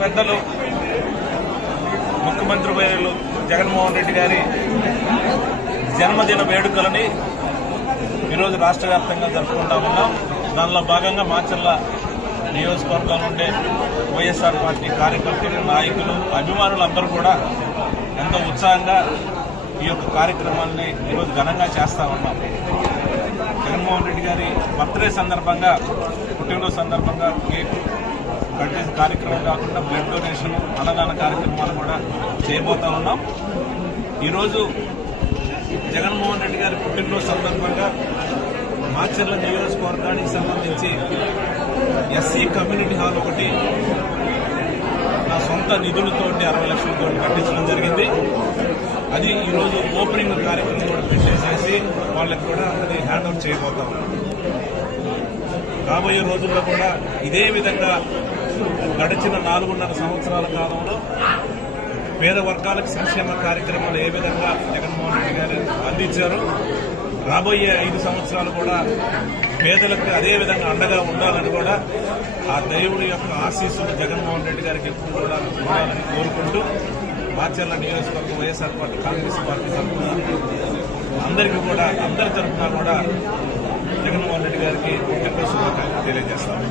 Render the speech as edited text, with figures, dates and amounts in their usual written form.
పెద్దలు ముఖ్యమంత్రి వర్యులు జగన్మోహన్ రెడ్డి గారి జన్మదిన వేడుకలని ఈరోజు రాష్ట్ర వ్యాప్తంగా జరుపుకుంటా ఉన్నాం. దానిలో భాగంగా మాచర్ల నియోజకవర్గం నుండే వైఎస్ఆర్ పార్టీ కార్యకర్తలు, నాయకులు, అభిమానులు అందరూ కూడా ఎంతో ఉత్సాహంగా ఈ యొక్క కార్యక్రమాన్ని ఈరోజు ఘనంగా చేస్తా ఉన్నాం. జగన్మోహన్ రెడ్డి గారి బర్త్డే సందర్భంగా, పుట్టినరోజు సందర్భంగా కేక్ కట్ చేసే కార్యక్రమం కాకుండా బ్లడ్ డొనేషన్, అన్నదాన కార్యక్రమాలు కూడా చేయబోతా ఉన్నాం. ఈరోజు జగన్మోహన్ రెడ్డి గారి పుట్టినరోజు సందర్భంగా మాచర్ల నియోజకవర్గానికి సంబంధించి ఎస్సీ కమ్యూనిటీ హాల్ ఒకటి నా సొంత నిధులతో 60 లక్షలతో కట్టించడం జరిగింది. అది ఈరోజు ఓపెనింగ్ కార్యక్రమం కూడా పెట్టేసేసి వాళ్ళకి కూడా అది హ్యాండ్ ఓవర్ చేయబోతాం. రాబోయే రోజుల్లో కూడా ఇదే విధంగా గడిచిన 4.5 సంవత్సరాల కాలంలో పేద వర్గాలకు సంక్షేమ కార్యక్రమాలు ఏ విధంగా జగన్మోహన్ రెడ్డి గారు అందించారు, రాబోయే 5 సంవత్సరాలు కూడా పేదలకు అదే విధంగా అండగా ఉండాలని కూడా ఆ దేవుడి యొక్క ఆశీస్సులు జగన్మోహన్ రెడ్డి గారికి ఎప్పుడు కూడా ఉండాలని కోరుకుంటూ మాచర్ల నియోజకవర్గం వైఎస్ఆర్ పార్టీ కాంగ్రెస్ పార్టీ తరఫున అందరికీ కూడా, అందరి తరఫున కూడా జగన్మోహన్ రెడ్డి గారికి పుట్టినరోజు శుభాకాంక్షలు తెలియజేస్తాను.